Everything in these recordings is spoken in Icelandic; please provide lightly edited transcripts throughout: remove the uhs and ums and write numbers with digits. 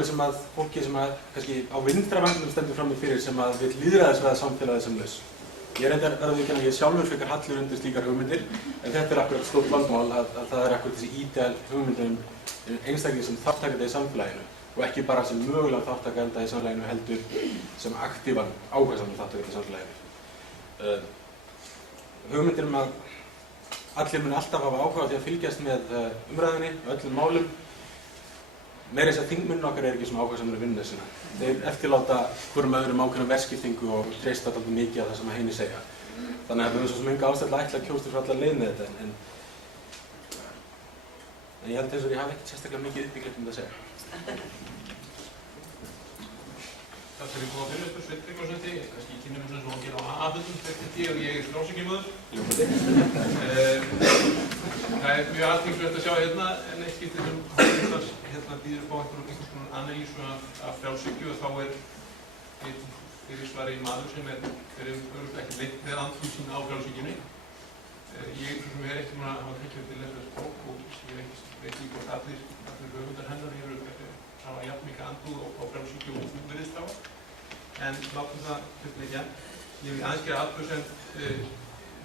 vandamáli sem að fólki sem að kannski á vinstra vanganum stendur frammi fyrir sem að vill lýðræðisvæða samfélagið sem laus. Ég reyndar verður ekki að ég sjálfur frekar hallur undir slíkar hugmyndir, en þetta akkurat stórt vandamál að það akkurat þessi ídeal hugmyndum einstaklingi sem þáttakandi í samfélaginu og ekki bara sem mögulega þáttakanda í samfélaginu heldur sem aktívan áhersaman þáttakandi í samfélaginu. Hugmyndir að allir muni alltaf hafa áhuga á því að fylgjast með umræðinni og öllum málum. Meira þess að þingmennin okkar ekki svona áhugasamir að vinna þessuna. Þeir eftirláta hverjum öðrum ákveðna verðskiptingu og treysta alltaf mikið af það sem heini segja. Þannig að við erum svo sem enga ástæðu að ætla að kjósta fyrir alla leið með þetta, en ég held þess að ég hafi ekkert sérstaklega mikið uppbygglegt um þetta að segja. Takk fyrir góða fyrirlestur, Sveinn Tryggvason, kannski ég kynni mér svona að gera á aðföldum fyrir og ég er frjálshyggjumöður. Það mjög athyglisvert að sjá hérna, en eitt skipti sem býður upp á einhvers konar analýsu af frjálshyggju og þá einn fyrirsvari maður sem örugglega ekki leitt með andlýð sín á frjálshyggjunni. Ég sem er ekki að hafa tekið til þess bók og ég veit ekki hvort allir höfundar hennar hafa jafn mikið andúð á frjálshyggju og þú virðist á. En látum það liggja. Ég vil aðeins gera athugasemd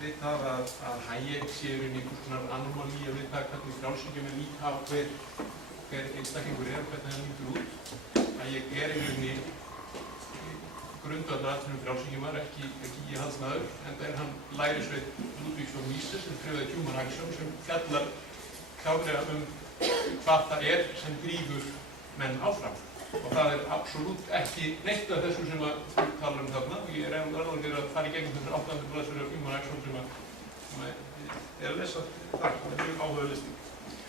við það að Hayek sé í einhvers konar anomalí við það hvernig frjálshyggjum líka á hver einstaklingur og hvernig hann lítur út. Hayek í rauninni grundvallaratriðum frjálshyggjumar, ekki í hans maður, enda hann lærisveinn Ludwigs von Mises sem skrifaði Human Action sem fjallar klárlega hvað það sem drífur menn áfram. Og það absolutt ekki neitt af þessu sem þú talar þarna og ég alveg fyrir að fara í gegnum þessar 800 blaðsíður af Human Action sem að lesa þar. Það mjög áhugaður listi.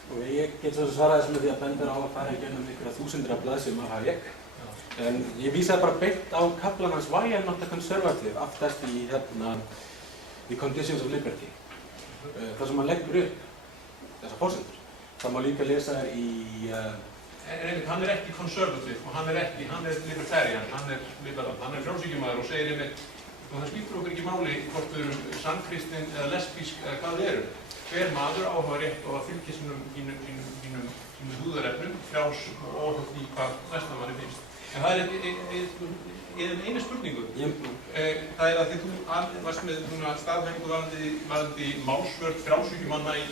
Og ég get svo svara þessu með því að benda á að fara í gegnum einhverja þúsundir af blaðsíðum af Hayek. En ég vísaði bara beint á kaflan hans Why I'm not a conservative aftast í The Conditions of Liberty. Það sem hann leggur upp þessar forsendur. Það má líka lesa í En hann ekki conservative og hann libertarian, hann liberal, hann frjálshyggjumæður og segir einmitt og það skiptir okkur ekki máli hvort við erum samkristinn eða lesbísk eða hvað við erum. Hver maður á að hafa rétt á að fylgja sínum húðarefnum, frjáls og óháð því hvað næsta manni finnst. En það einu spurningu. Það að því þú varst með staðhæfingu varðandi málsvörn frjálshyggjumanna í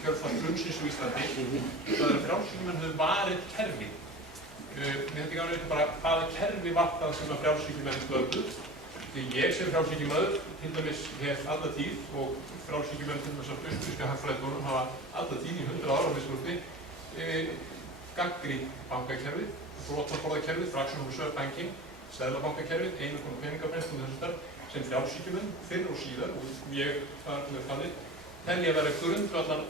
kjölfar hrunsins á Íslandi. Það að frjálshyggjumenn höfðu varið kerfi. Mér hefði ekki ánveg bara hvaða kerfi var það sem að frjálshyggjumenn stöðuðu. Því ég sem frjálshyggjumaður til dæmis hef alla tíð og frjálshyggjumenn til þess að austurríska hagfræðingunum hafa alla tíð í 100 ára gagnrýnt bankakerfið, þrotaforðakerfið, fraction of reserve banking, seðlabankakerfið, einu konar peningaprenslu og þessu starf sem frjálshyggjumenn fyrr og síðar og ég þar með falið telja að vera grundvallar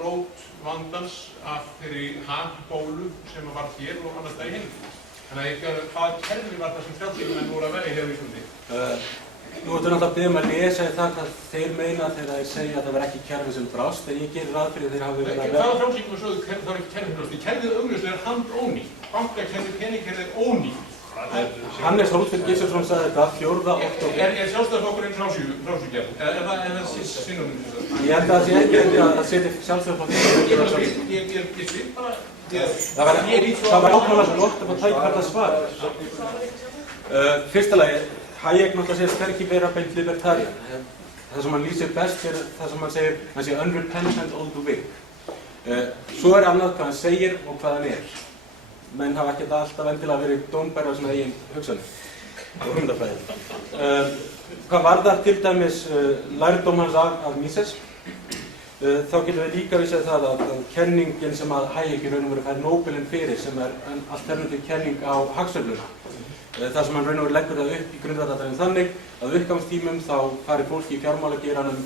rót vandans af þeirri hagbólu sem var hér og annars það í heim. Þannig að hvaða kerfi var það sem frjálshyggjumenn voru að vera í hér á Íslandi? Nú ertu náttúrulega að biðja að lesa það hvað þeir meina þegar þeir segja að það var ekki kerfi sem brást, en ég gerir ráð fyrir þeir hafi verið að vera... Hvaða frjálshyggjumenn sögðu það var ekki kerfi brást? Kerfið augljóslega handónýtt. Bankakerfið, peningakerfið ónýtt. Hannes Hólmsteinn Gissurarson sagði þetta 4. október. Er Sjálfstæðisflokkurinn frjálshyggja? Er það synónýmt? Ég held að það sé ekki að setja Sjálfstæðisflokkurinn. Ég svið bara... Það var ákvæmlega svo lótt að tækja þetta svar. Fyrsta lagi, Hayek náttúrulega segist hvergi vera beint libertarian. Það sem hann lýsir best er það sem hann segir, hann segir unrepentant all the way. Svo er annað hvað hann segir og hvað hann er. Menn hafa ekki alltaf endilega verið dómbæri á svona eigin hugsanir og hugmyndafræði. Hvað varðar til dæmis lærdóm hans af Mises, þá getum við líka vissið það að kenningin sem að Hayek í raun og veru fær Nobelinn fyrir sem er alternativ kenning á hagsveifluna. Það sem hann raun og veru leggur það upp í grundvallaratriðum þannig að uppgangstímum þá fari fólki í fjármálageiranum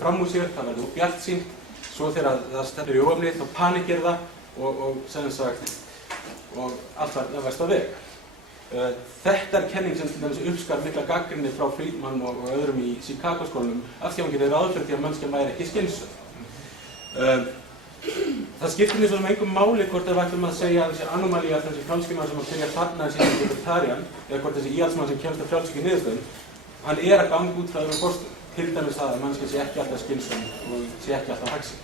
fram úr sér, það verður bjartsýnt, svo þegar það stefnir í óefni þá panikir það og sem sagt og allt var verst á veg. Þetta er kenning sem til dæmis uppskar mikla gagnrýni frá Friedman og öðrum í Chicago-skólanum af því að hann gerir ráð fyrir því að mannskjan væri ekki skynsöm. Það skiptir mér svo sem engum máli hvort við ætlum að segja að þessi anomalí að þessi frjálshyggjumaður sem að byrja þarna þessi libertarian eða hvort þessi íhaldsmaður sem kemst að frjálshyggju niðurstöðum, hann er að ganga út frá öðrum kostum. Til dæmis það að mannskjan sé ekki alltaf skynsöm og sé ekki alltaf hagsýn.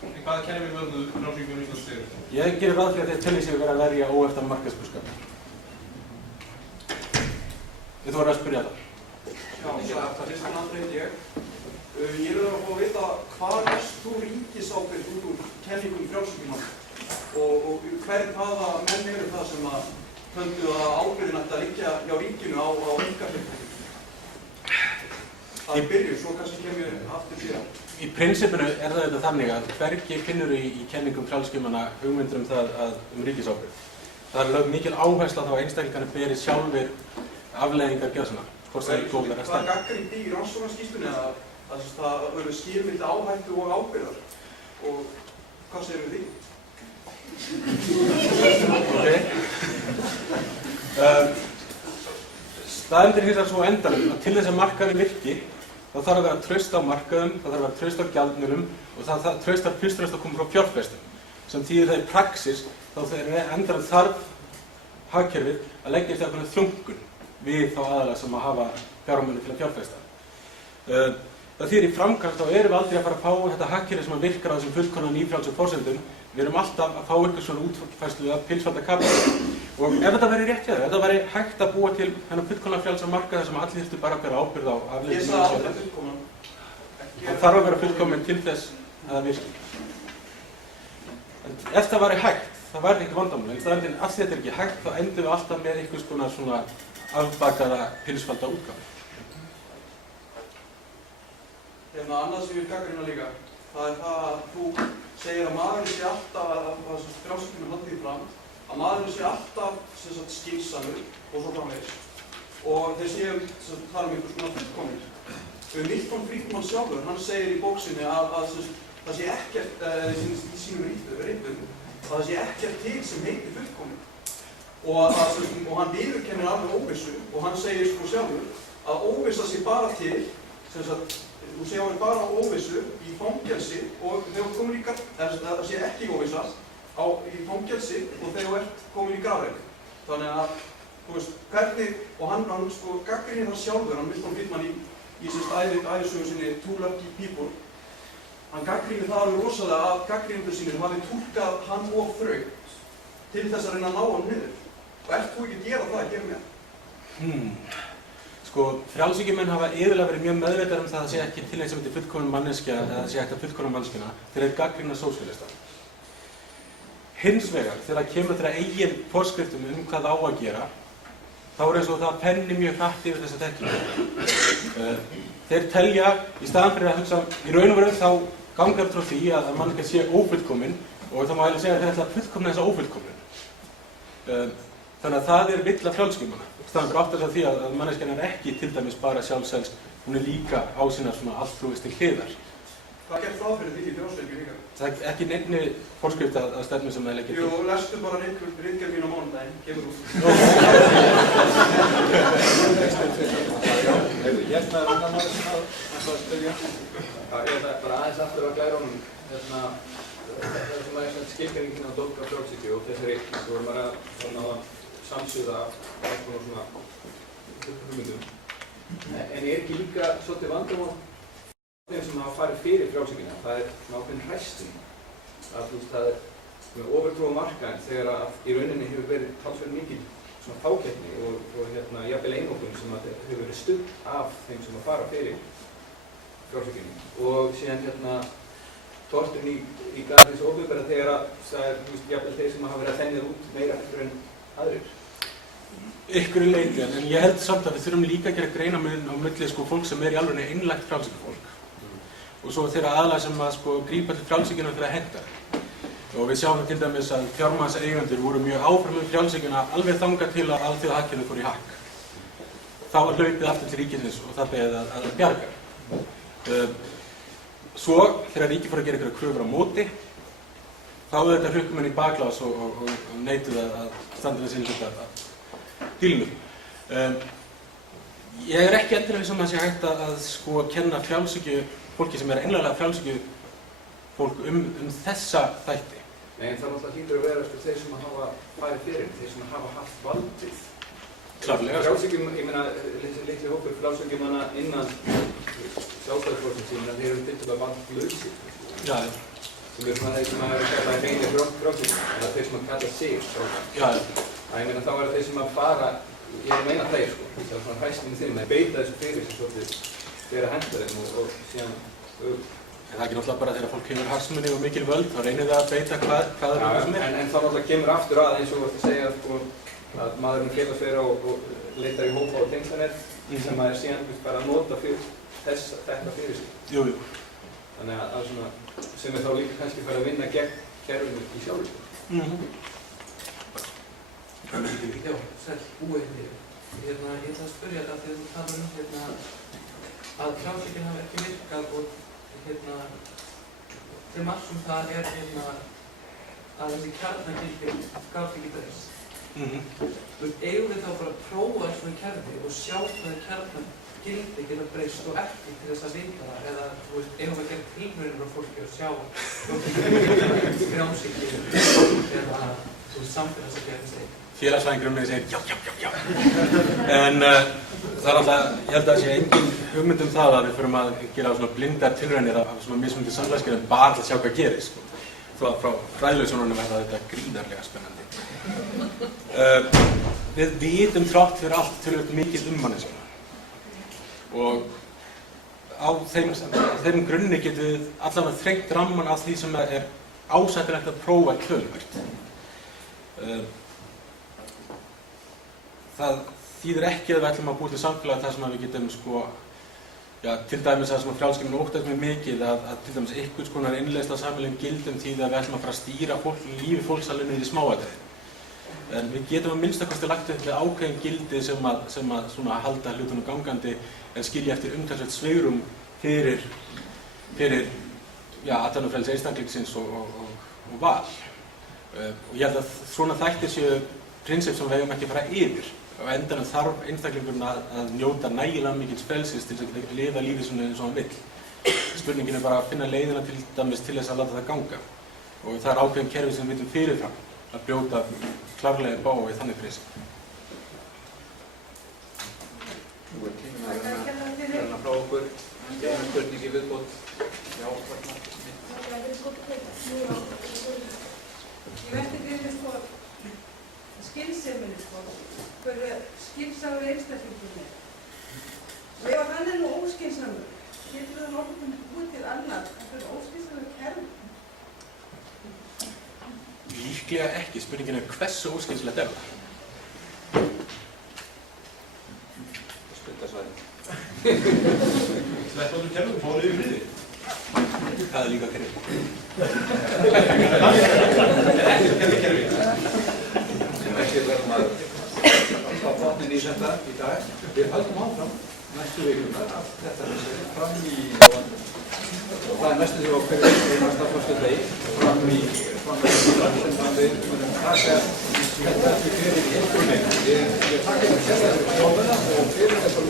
En hvaða kennivörðu frjálshyggjumönnum Íslands styður? Ég gerir ráð fyrir að þeir telji sig vera að verja óeftan markaðsbúskap. Þið voru að spyrja það. Já, það finnst hann andrið ég. Ég vil að fá að vita hvað erst þú ríkisábyrgð út úr kenningum frjálshyggjumannanna og hvaða menn eru það sem að töldu að ábyrgðin ætti að liggja hjá ríkinu á einkafyrirtækjum. Það byrju, svo kannski kem ég aftur síðan. Í prinsipinu er það þetta þannig að hvergi finnur í kenningum frjálshyggjumannanna hugmyndir um ríkisábyrgð. Það er lögð mikil áhersla þá að einstaklingarnir beri sjálfir afleiðingar gjörðsina. Hvað gagnrýnt í rannsóknarskýrslunni að það verður skil milli áhættu og ábyrgðar og hvað segir við því? Staðreyndin hins vegar svo á endanum að til þess að markaðurinn virki þá þarf að vera traust á markaðum, það þarf að vera traust á gjaldmiðlum og það þarf traust að fyrst og fremst að koma frá fjárfestum. Sem þýðir það í praxis þá þegar endanum þarf hagkerfið að leggja eftir ákveðna þrungun við þá aðalega sem að hafa fjármuni til að fjárfesta. Það þýðir í framkvæmd þá erum við aldrei að fara að fá þetta hagkerfi sem að virkar á þessum fullkomna nýfrjálsum forsendum. Við erum alltaf að fá eitthvað svona útfærslu af pilsfalda kapítalisma. Og ef þetta væri rétt hjá þér, ef þetta væri hægt að búa til þennan fullkomna frjálsa markað sem allir þurftu bara að bera ábyrgð á afleiðingum. Ég sagði aldrei fullkomnan. Það þarf að vera fullkominn til þess að það virki. Ef það væri hægt, það væri ekki vandamál. En staðreyndin af því þetta er ekki hægt, þá endum við alltaf með einhvers konar svona afbakaða pilsfalda útgáfu. Annað sem ég vil gagnrýna líka, það er það að þú segir að maðurinn sé alltaf, að frjálshyggjumennirnir haldi því fram, að maðurinn sé alltaf skynsamur og svo framvegis. Og þeir séu tala um einhvers konar fullkomnir. Milton Friedman sjálfur, hann segir í bók sinni að það sé ekkert, í sínum ritum, að það sé ekkert til sem heitir fullkomnir. Og hann viðurkennir alveg óvissu og hann segir sko sjálfur að óvissa sé bara til, þú segir að það er bara óvissu í fangelsi og þegar þú komir í það sé ekki óvissa í fangelsi og þegar þú ert komin í grafreik. Þannig að, þú veist, hvernig, og hann sko gagnrýnir það sjálfur, hann Milton Friedman í ævisögu sinni Two Lucky People, hann gagnrýnir það alveg rosalega að gagnrýnendur sínir hafi túlkað hann of þröngt til þess að reyna að ná hann niður. Og ert þú ekki að gera það, gera mér? Sko, frjálshyggjumenn hafa iðulega verið mjög meðvitaðir það að það sé ekki til eins sem þetta fullkomin manneskja eða það sé ekki að fullkomna manneskjuna þegar þeir gagnrýna sósíalista. Hins vegar, þegar það kemur þeirra eigin forskriftum hvað það á að gera, þá er eins og það penni mjög hratt yfir þessa þekkingu. Þeir telja, í staðan fyrir að hugsa, í raun og veru þá gangar frá því að manneskja sé ófullkomin og það má eiginlega segja að þeir ætla að fullkomna þessa ófullkomin. Þannig að það er villa frjálshyggjumannanna. Staðan fyrir áttast af því að manneskjan er ekki til dæmis bara sjálfselsk, hún er líka á sínar svona altruisti hliðar. Hvað gert ráð fyrir því í frjálshyggju líka? Það er ekki neinni forskrift að stefnu sem það leggja til. Jú, lestu bara ritgerð mín á mánudaginn, gefur út. Ég held með annan maður sem að spyrja. Ég held bara aðeins aftur á glærunum. Það er sem aðeins skilgreiningin á dólka frjálshyggju og þessari þú vorum að samsöða eitthvað svona hugmyndum. En er ekki líka svolítið vandamál þeim sem hafa farið fyrir frjálshyggjuna? Það er svona ákveðin hræsting að það er með ofurtrú á markaðinn þegar að í rauninni hefur verið talsverð mikil svona fákeppni og jafnvel einokun sem hefur verið studd af þeim sem að fara fyrir frjálshyggjunni. Og síðan tortun í garð þessu opinbera þegar að það er jafnvel þeir sem hafa verið að þennið út meira eftir en aðrir. Ykkur í leiti, en ég held samt að við þurfum líka að gera greinamun á milli fólk sem er í alveg innlægt frjálshyggjufólk og svo þeirra aðalega sem að grípa til frjálshyggjuna fyrir að henta. Og við sjáum til dæmis að fjármagnseigendur voru mjög áfram frjálshyggjuna alveg þangað til að alþjóðahagkerfið fór í hakk. Þá var hlaupið aftur til ríkisins og það beðið að bjarga. Svo þegar ríkið fór að gera einhverja kröfur á móti, þá þetta hrukku menn í baklas og neituð að standa við sín hluta dílnum. Ég er ekki endilega viss að sé hægt að kenna frjálshyggju fólki sem er einlega frjálshyggju fólk þessa þætti. Nei, en það náttúrulega hlýtur að vera þeir sem hafa farið fyrir, þeir sem hafa haft valdið. Klárlega. Frjálshyggjum, ég meina, litli hópur frjálshyggjumanna innan Sjálfstæðisflokksins, þeir eru tiltölulega valdlausir. Já. sem er svona þeir sem að kalla hreinir frjálsíkjumar, eða þeir sem að kalla sig frjálsíkjumar. Ég meina þá þeir sem að fara, ég meina þeir sko, það er svona hræsnin þeim, að beita þessu fyrir sem svolítið þeirra henda þeim og síðan Það er ekki náttúrulega bara þegar fólk hefur hagsmuni og mikil völd, þá reynir það að beita hvað það er sem er. En þá náttúrulega kemur aftur að eins og þú ert að segja sko, að maðurinn félagsverða og leitar í hópa og tengslanet sem að síðan bara að nota þetta fyrir sig. Jú. Þannig að svona, sem er þá líka kannski fara að vinna gegn kerfinu í sjálfu. Já, sæll, búið. Ég ætla að spyrja þetta þegar þú talar að frjálshyggjan hafi ekki virkað og til margs það er að þessi kjarnagildi gátt ekki breyst. Eigum við þá bara að prófa svona kerfi og sjá hvað kjarnagildi geta breyst og ekki til þess að vita það, eða eigum við að gera tilraunir á fólki og sjá frjálshyggju eða samfélagsgerðin Félagsfræðingurinn með segir já. En það er alltaf, ég held að það sé engin hugmynd það að við förum að gera svona blindar tilraunir af svona mismunandi samfélagsgerðum bara til að sjá hvað gerist. Frá fræðilegu sjónarhorni verða þetta gríðarlega spennandi. Við vitum þrátt fyrir allt töluvert mikið manneskjuna. Og á þeim grunni getum við allavega þrengt ramman af því sem er ásættilegt að prófa töluvert. Það þýðir ekki að við ætlum að búa til samfélag þar sem við getum til dæmis það sem frjálshyggjan óttast mjög mikið að til dæmis einhvers konar innleiðsla samfélagum gildum því að við ætlum að fara að stýra lífi fólks alveg niður í smáatriði. En við getum að minnsta kosti lagt upp með ákveðin gildi sem að svona halda hlutunum gangandi en skilja eftir umtalsvert svigrúm fyrir athafnafrelsi einstaklingsins og val. Og ég held að svona þættir séu prinsip sem við eigum ekki að fara yfir. Á endanum þarf einstaklingurinn að njóta nægilega mikils frelsis til að lifa lífið svona eins og hann vill. Spurningin er bara að finna leiðina til dæmis til þess að láta það ganga. Og það er ákveðin kerfi sem við viljum fyrirfram að brjóta klárlega í bága við þannig prinsip. Nú er tíminn að renna frá okkur. Einu spurningi viðbót. Já, þarna. Ég velti fyrir skynseminni fyrir skynsamur einstaklingurinn er. Og ef hann nú óskynsamur, getur það nokkuð búið til annað en fyrir óskynsamur kerfi? Líklega ekki. Spurningin er hversu óskynsamlegt er það? Stuttasvæði. Sleppaðu kerfum, fáðu yfir friði. Það er líka kerfi. Kerfi. Við verðum að fá botnin í þetta í dag. Við höldum áfram næstu vikunar að þetta fram í november. Og það er næstu því á hverju einasta föstudegi fram í sem við munum taka þetta fyrir í einhverjum veginn. Við taka þetta fyrir komuna og fyrir þessum